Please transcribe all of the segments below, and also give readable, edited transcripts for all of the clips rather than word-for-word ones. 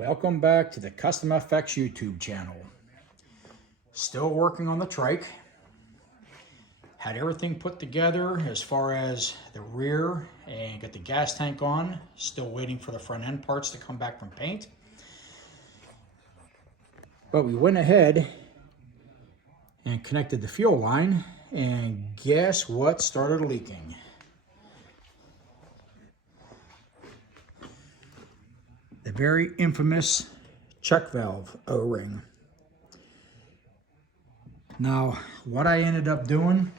Welcome back to the Custom FX YouTube channel. Still working on the trike. Had everything put together as far as the rear and got the gas tank on. Still waiting for the front end parts to come back from paint. But we went ahead and connected the fuel line, and guess what started leaking? The very infamous check valve O-ring. Now, what I ended up doing,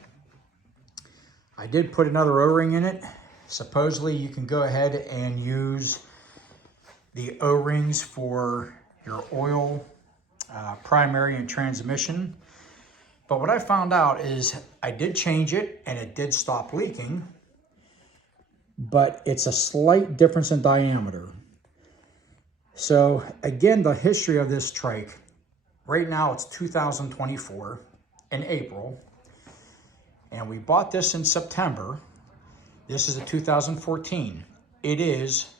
I did put another O-ring in it. Supposedly you can go ahead and use the O-rings for your oil, primary and transmission. But what I found out is I did change it and it did stop leaking, but it's a slight difference in diameter. So again, the history of this trike, right now it's 2024 in April, and we bought this in September. This is a 2014. It is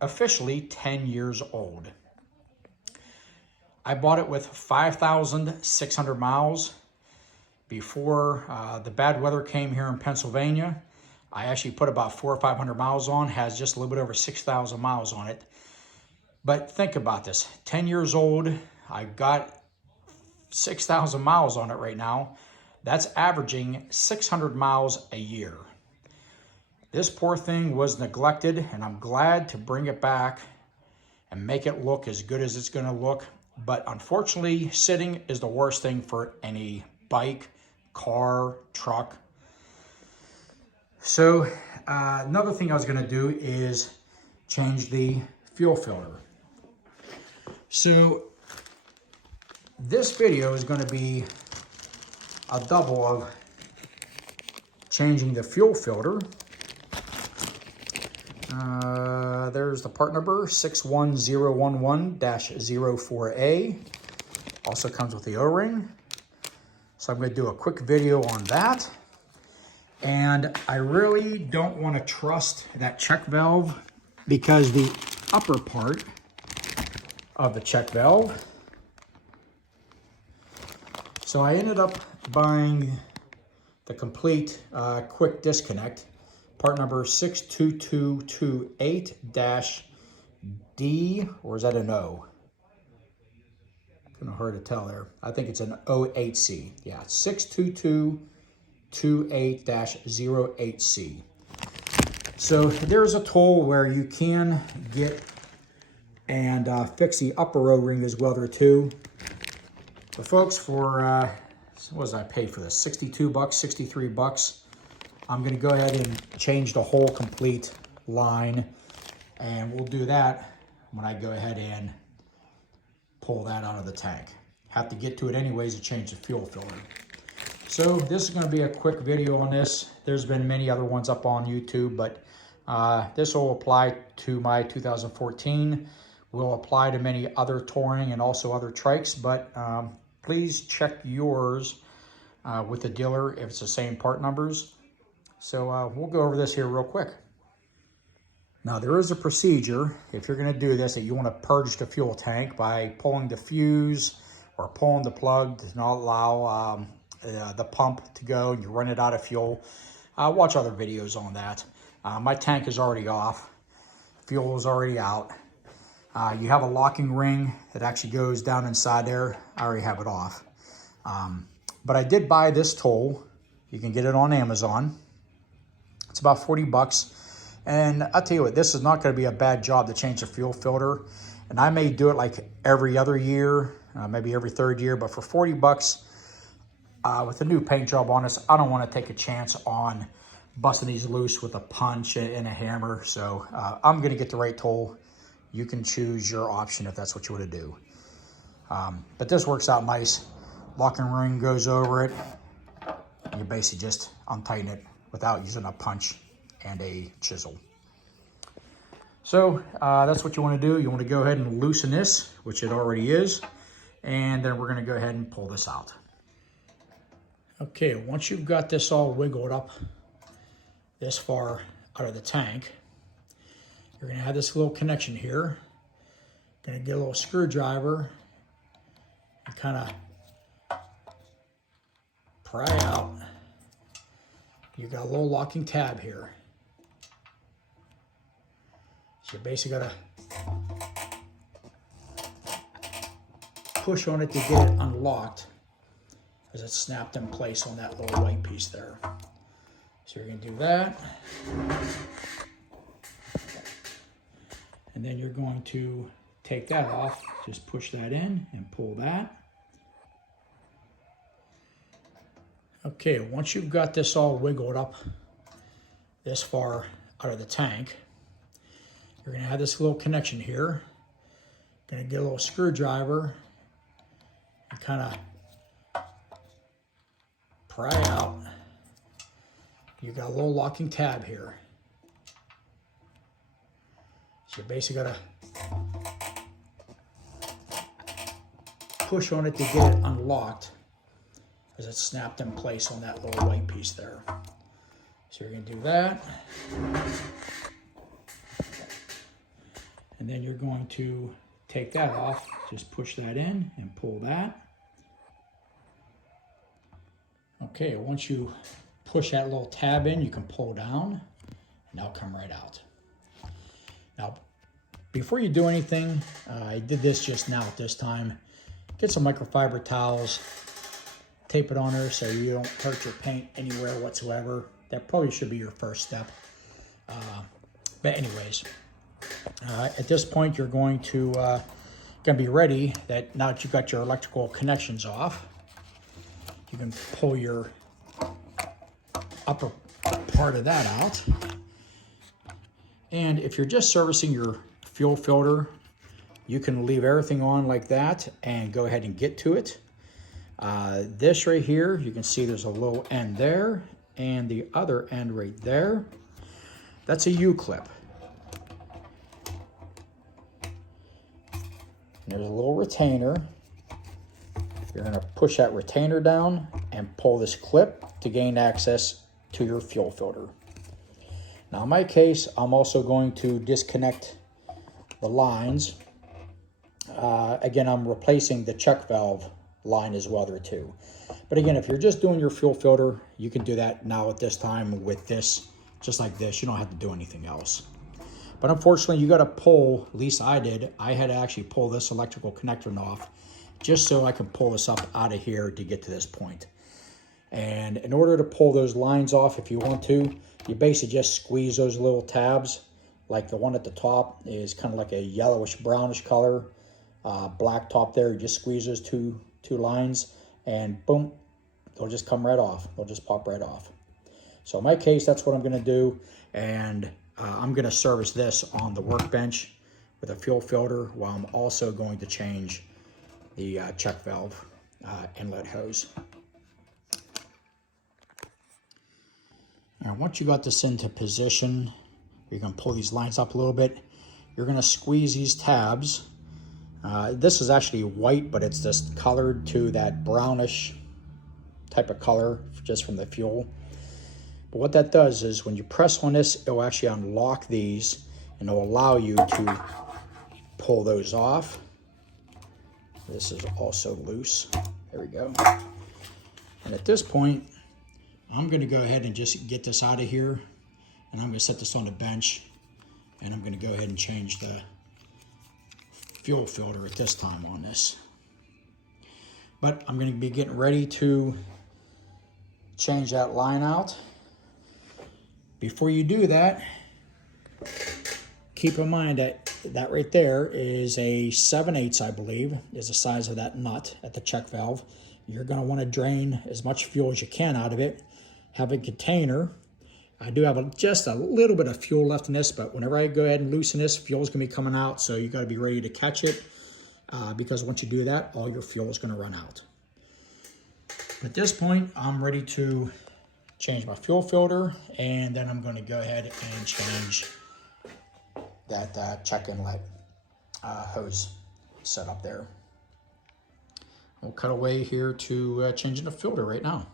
officially 10 years old. I bought it with 5,600 miles. Before the bad weather came here in Pennsylvania, I actually put about 400 or 500 miles on, has just a little bit over 6,000 miles on it. But think about this, 10 years old, I've got 6,000 miles on it right now. That's averaging 600 miles a year. This poor thing was neglected, and I'm glad to bring it back and make it look as good as it's gonna look. But unfortunately, sitting is the worst thing for any bike, car, truck. So another thing I was gonna do is change the fuel filter. So this video is gonna be a double of changing the fuel filter. There's the part number 61011-04A. Also comes with the O-ring. So I'm going to do a quick video on that. And I really don't want to trust that check valve because the upper part of the check valve. So I ended up buying the complete quick disconnect. Part number 62228-D, or is that an O? Kind of hard to tell there. I think it's an 08C. Yeah, 62228-08C. So there's a tool where you can get and fix the upper O-ring as well there too. So folks, for what was I paid for this? 62 bucks, 63 bucks. I'm gonna go ahead and change the whole complete line, and we'll do that when I go ahead and pull that out of the tank. Have to get to it anyways to change the fuel filter. So this is gonna be a quick video on this. There's been many other ones up on YouTube, but this will apply to my 2014. Will apply to many other touring and also other trikes, but please check yours with the dealer if it's the same part numbers. So we'll go over this here real quick. Now there is a procedure, if you're gonna do this, that you wanna purge the fuel tank by pulling the fuse or pulling the plug to not allow the pump to go and you run it out of fuel. Watch other videos on that. My tank is already off. Fuel is already out. You have a locking ring that actually goes down inside there. I already have it off. But I did buy this tool. You can get it on Amazon. It's about 40 bucks. And I'll tell you what, this is not gonna be a bad job to change the fuel filter. And I may do it like every other year, maybe every third year, but for 40 bucks, with a new paint job on this, I don't wanna take a chance on busting these loose with a punch and a hammer. So I'm gonna get the right tool. You can choose your option if that's what you wanna do. But this works out nice. Locking ring goes over it. And you basically just untighten it without using a punch and a chisel. So that's what you want to do. You want to go ahead and loosen this, which it already is, and then we're going to go ahead and pull this out. Okay, once you've got this all wiggled up this far out of the tank, you're going to have this little connection here, Gonna get a little screwdriver and kind of pry out. You got a little locking tab here. So you basically gotta push on it to get it unlocked as it's snapped in place on that little white piece there. So you're gonna do that. And then you're going to take that off, just push that in and pull that. Okay, once you've got this all wiggled up this far out of the tank, you're gonna have this little connection here. Gonna get a little screwdriver and kind of pry out. You got a little locking tab here. So you basically gotta push on it to get it unlocked as it's snapped in place on that little white piece there. So you're gonna do that. And then you're going to take that off, just push that in and pull that. Okay, once you push that little tab in, you can pull down and that'll come right out. Now, before you do anything, I did this just now at this time. Get some microfiber towels, tape it on there so you don't hurt your paint anywhere whatsoever. That probably should be your first step. But anyways, at this point, you're going to be ready that now that you've got your electrical connections off, you can pull your upper part of that out. And if you're just servicing your fuel filter, you can leave everything on like that and go ahead and get to it. This right here, you can see there's a little end there and the other end right there. That's a U-clip. There's a little retainer. You're gonna push that retainer down and pull this clip to gain access to your fuel filter. Now in my case, I'm also going to disconnect the lines. Again, I'm replacing the check valve line as well there too. But again, if you're just doing your fuel filter, you can do that now at this time with this, just like this. You don't have to do anything else. But unfortunately, you got to pull, at least I did, I had to actually pull this electrical connector off just so I can pull this up out of here to get to this point. And in order to pull those lines off, if you want to, you basically just squeeze those little tabs. Like the one at the top is kind of like a yellowish brownish color, black top there. You just squeeze those two lines and boom, they'll just come right off. They'll just pop right off. So in my case, that's what I'm going to do. And I'm going to service this on the workbench with a fuel filter while I'm also going to change the check valve inlet hose. Now, once you got this into position, you're going to pull these lines up a little bit. You're going to squeeze these tabs. This is actually white, but it's just colored to that brownish type of color just from the fuel. But what that does is when you press on this, it will actually unlock these and it will allow you to pull those off. This is also loose. There we go. And at this point, I'm going to go ahead and just get this out of here. And I'm going to set this on the bench. And I'm going to go ahead and change the fuel filter at this time on this. But I'm going to be getting ready to change that line out. Before you do that, keep in mind that that right there is a 7/8, I believe, is the size of that nut at the check valve. You're going to want to drain as much fuel as you can out of it. Have a container. I do have just a little bit of fuel left in this, but whenever I go ahead and loosen this, fuel is going to be coming out, so you got to be ready to catch it because once you do that, all your fuel is going to run out. At this point, I'm ready to change my fuel filter, and then I'm going to go ahead and change that check inlet hose setup there. We'll cut away here to changing the filter right now.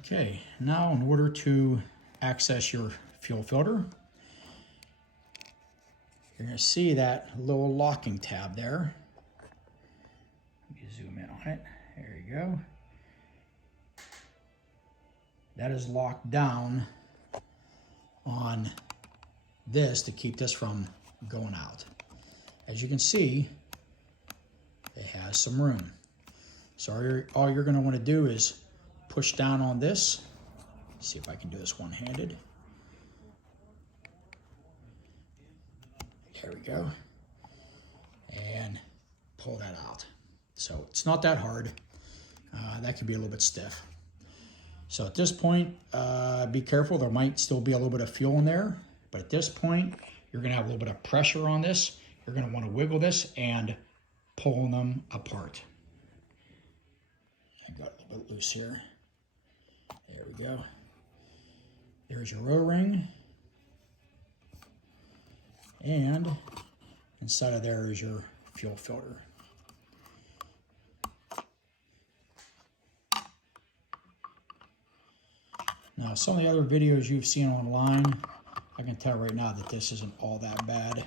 Okay, now in order to access your fuel filter, You're going to see that little locking tab there. Let me zoom in on it. There you go. That is locked down on this to keep this from going out. As you can see, it has some room. So all you're going to want to do is push down on this. See if I can do this one-handed. There we go. And pull that out. So it's not that hard. That can be a little bit stiff. So at this point, be careful. There might still be a little bit of fuel in there. But at this point, you're going to have a little bit of pressure on this. You're going to want to wiggle this and pull them apart. I got a little bit loose here. There we go. There's your O-ring. And inside of there is your fuel filter. Now, some of the other videos you've seen online, I can tell right now that this isn't all that bad.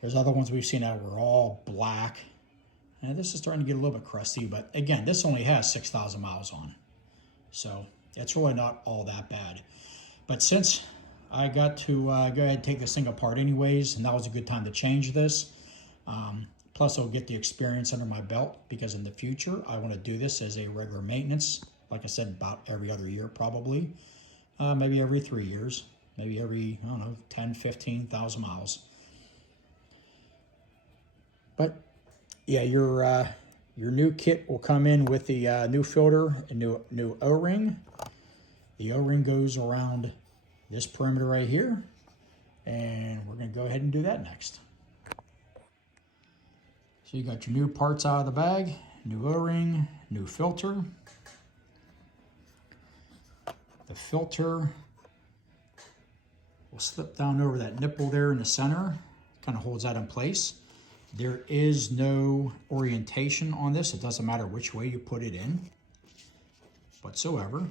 There's other ones we've seen that were all black. And this is starting to get a little bit crusty, but again, this only has 6,000 miles on. So it's really not all that bad. But since I got to go ahead and take this thing apart anyways, and that was a good time to change this. Plus I'll get the experience under my belt, because in the future, I want to do this as a regular maintenance. Like I said, about every other year probably. Maybe every 3 years. Maybe every, I don't know, 10, 15,000 miles. But yeah, your new kit will come in with the new filter and new O-ring. The O-ring goes around this perimeter right here, and we're going to go ahead and do that next. So you got your new parts out of the bag, new O-ring, new filter. The filter will slip down over that nipple there in the center, kind of holds that in place. There is no orientation on this. It doesn't matter which way you put it in whatsoever.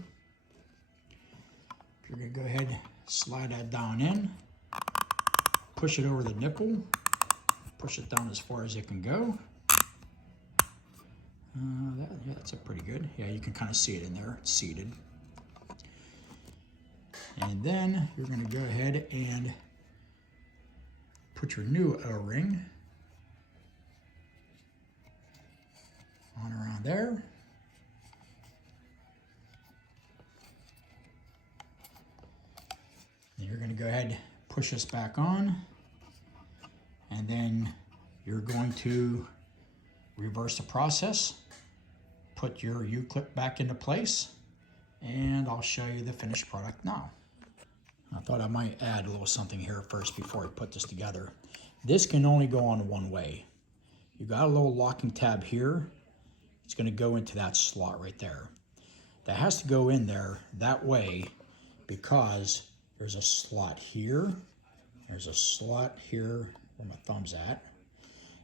You're going to go ahead, slide that down in, push it over the nipple, push it down as far as it can go. Yeah, that's pretty good. Yeah, you can kind of see it in there. It's seated. And then you're going to go ahead and put your new O-ring on around there. And you're going to go ahead, push this back on, and then you're going to reverse the process, put your U-clip back into place, and I'll show you the finished product now. I thought I might add a little something here first before I put this together. This can only go on one way. You got a little locking tab here. It's going to go into that slot right there. That has to go in there that way because there's a slot here. There's a slot here where my thumb's at.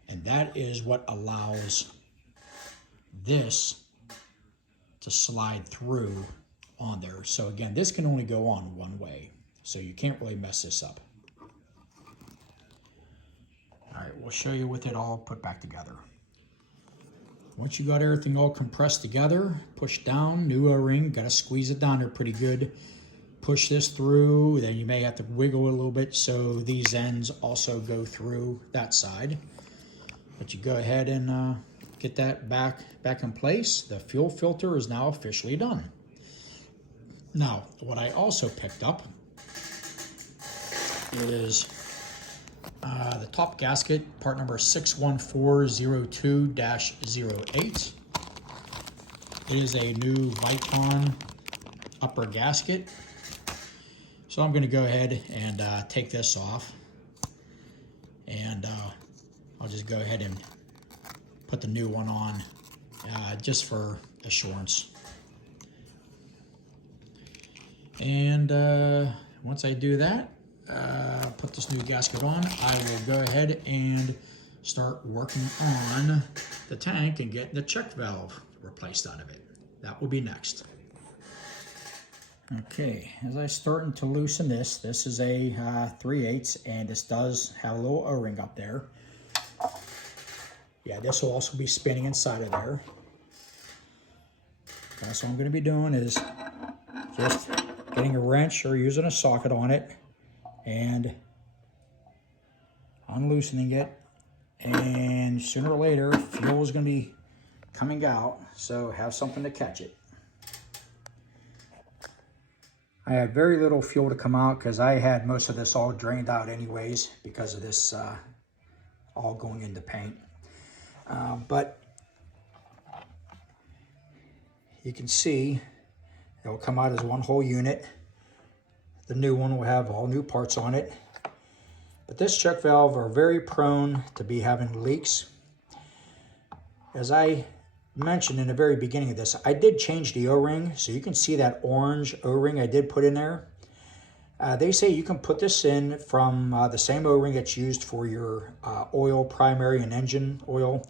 And that is what allows this to slide through on there. So again, this can only go on one way. So you can't really mess this up. All right, we'll show you with it all put back together. Once you got everything all compressed together, push down, new O-ring, got to squeeze it down there pretty good. Push this through, then you may have to wiggle it a little bit so these ends also go through that side. But you go ahead and get that back in place. The fuel filter is now officially done. Now, what I also picked up is the top gasket, part number 61402-08. It is a new Vicon upper gasket. So I'm going to go ahead and take this off. And I'll just go ahead and put the new one on just for assurance. And once I do that, put this new gasket on, I will go ahead and start working on the tank and getting the check valve replaced out of it. That will be next. Okay, as I'm starting to loosen this is a 3/8, and this does have a little O-ring up there. Yeah, this will also be spinning inside of there. So what I'm going to be doing is just getting a wrench or using a socket on it and unloosening it, and sooner or later fuel is going to be coming out, so have something to catch it. I had very little fuel to come out because I had most of this all drained out anyways because of this all going into paint. But you can see it will come out as one whole unit. The new one will have all new parts on it. But this check valve are very prone to be having leaks. As I mentioned in the very beginning of this, I did change the O-ring, so you can see that orange O-ring I did put in there. They say you can put this in from the same O-ring that's used for your oil, primary and engine oil.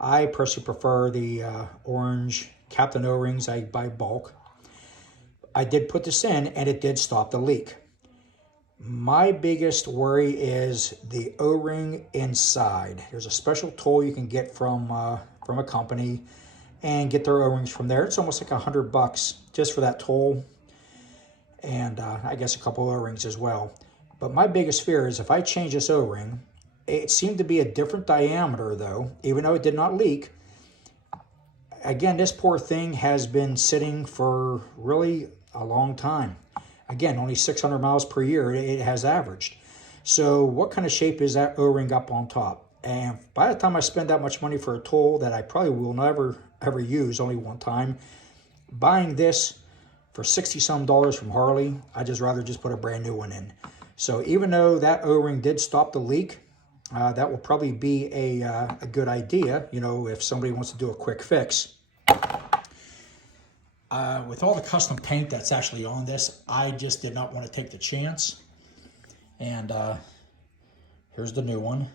I personally prefer the orange Captain O-rings. I buy bulk. I did put this in and it did stop the leak. My biggest worry is the O-ring inside. There's a special tool you can get from a company and get their O-rings from there. It's almost like $100 just for that tool, and I guess a couple O-rings as well. But my biggest fear is if I change this O-ring, it seemed to be a different diameter though, even though it did not leak. Again, this poor thing has been sitting for really a long time. Again, only 600 miles per year it has averaged. So what kind of shape is that O-ring up on top? And by the time I spend that much money for a tool that I probably will never ever use, only one time, buying this for $60-some from Harley, I just rather just put a brand new one in. So even though that O-ring did stop the leak, that will probably be a good idea, you know, if somebody wants to do a quick fix. With all the custom paint that's actually on this, I just did not want to take the chance. And here's the new one.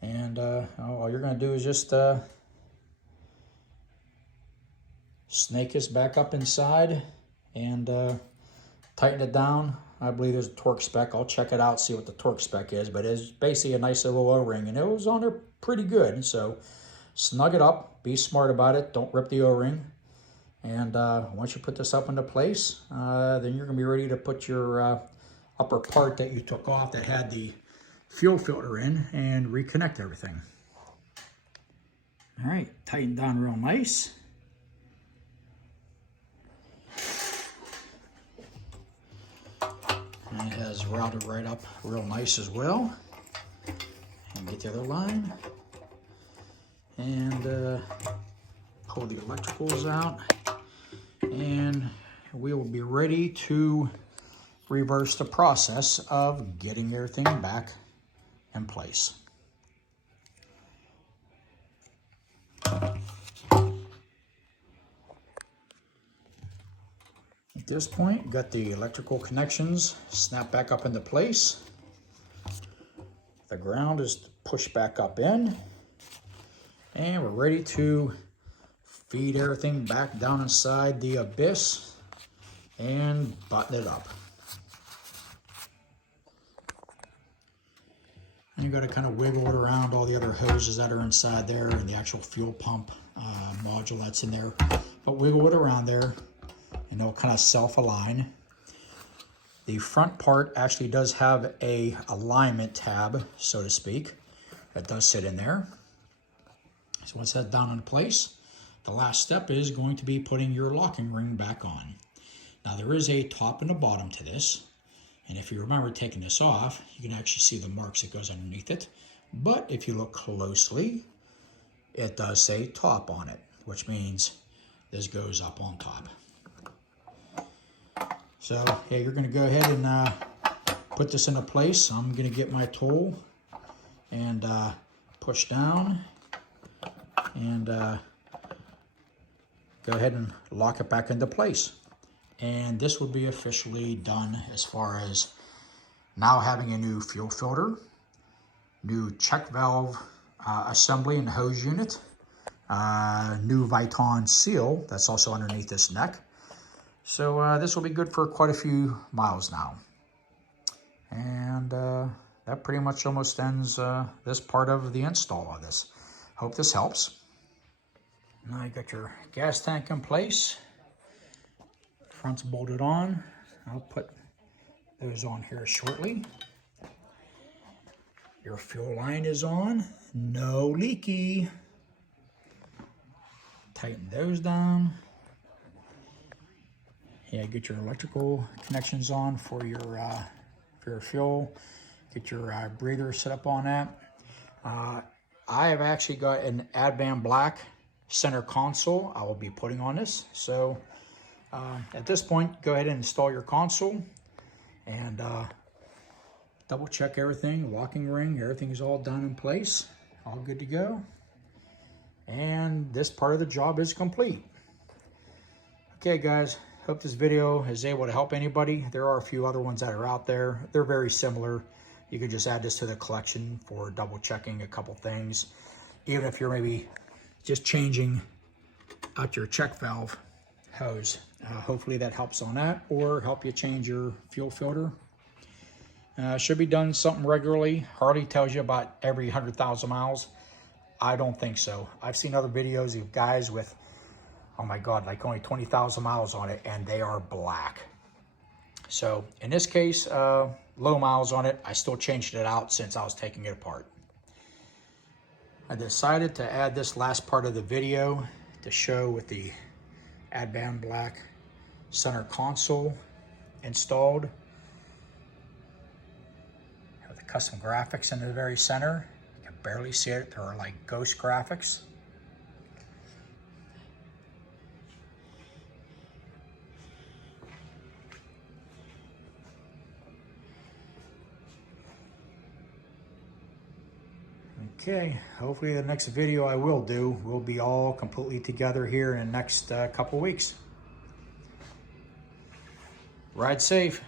And all you're going to do is just snake this back up inside and tighten it down. I believe there's a torque spec. I'll check it out, see what the torque spec is. But it's basically a nice little O-ring, and it was on there pretty good. So snug it up, be smart about it, don't rip the O-ring. And once you put this up into place, then you're going to be ready to put your upper part that you took off that had the fuel filter in and reconnect everything. All right, tighten down real nice. And it has routed right up real nice as well. And get the other line. And pull the electricals out. And we will be ready to reverse the process of getting everything back in place. At this point, got the electrical connections snapped back up into place. The ground is pushed back up in, and we're ready to feed everything back down inside the abyss and button it up. And you got to kind of wiggle it around all the other hoses that are inside there and the actual fuel pump module that's in there. But wiggle it around there and they'll kind of self-align. The front part actually does have a alignment tab, so to speak, that does sit in there. So once that's down in place, the last step is going to be putting your locking ring back on. Now there is a top and a bottom to this. And if you remember taking this off, you can actually see the marks that goes underneath it. But if you look closely, it does say top on it, which means this goes up on top. So yeah, you're gonna go ahead and put this into place. I'm gonna get my tool and push down and go ahead and lock it back into place. And this will be officially done as far as now having a new fuel filter, new check valve assembly and hose unit, new Viton seal that's also underneath this neck. So this will be good for quite a few miles now. And that pretty much almost ends this part of the install of this. Hope this helps. Now you got your gas tank in place. Front's bolted on. I'll put those on here shortly. Your fuel line is on. No leaky. Tighten those down. Yeah, get your electrical connections on for your fuel. Get your breather set up on that. I have actually got an Advan Black center console I will be putting on this. So at this point, go ahead and install your console and double check everything. Locking ring, everything's all done in place. All good to go. And this part of the job is complete. Okay, guys. Hope this video is able to help anybody. There are a few other ones that are out there. They're very similar. You can just add this to the collection for double checking a couple things. Even if you're maybe just changing out your check valve hose. Hopefully that helps on that, or help you change your fuel filter. Should be done something regularly. Harley tells you about every 100,000 miles. I don't think so. I've seen other videos of guys with, oh my God, like only 20,000 miles on it, and they are black. So in this case, low miles on it. I still changed it out since I was taking it apart. I decided to add this last part of the video to show with the Advan Black center console installed. Have the custom graphics in the very center. You can barely see it. There are like ghost graphics. Okay, hopefully the next video I will do will be all completely together here in the next couple weeks. Ride safe.